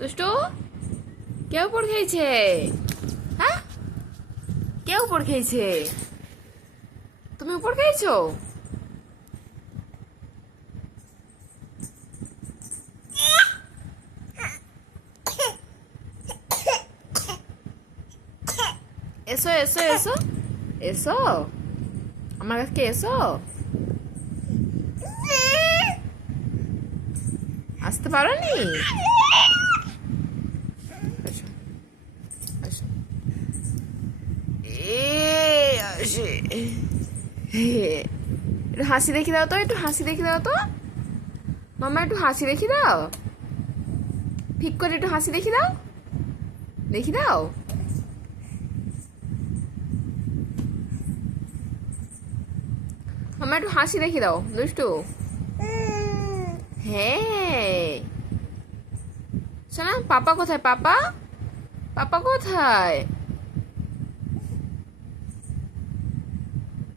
দুষ্টু, কে উপর খেয়েছে? হ্যাঁ, কে উপর খেয়েছে? তুমি উপর খেয়েছো? এসো এসো এসো এসো, আমার কাছে এসো। আসতে পারোনি? আসো আসো। আসে। একটু হাসি দেখি দাও তো, একটু হাসি দেখি দাও তো। মামা একটু হাসি দেখি দাও, ঠিক করে একটু হাসি দেখি দাও, দেখি দাও। মামা একটু হাসি দেখি দাও দুষ্টু। হ্যাঁ, শোনা, পাপা কোথায়? পাপা, পাপা কোথায়?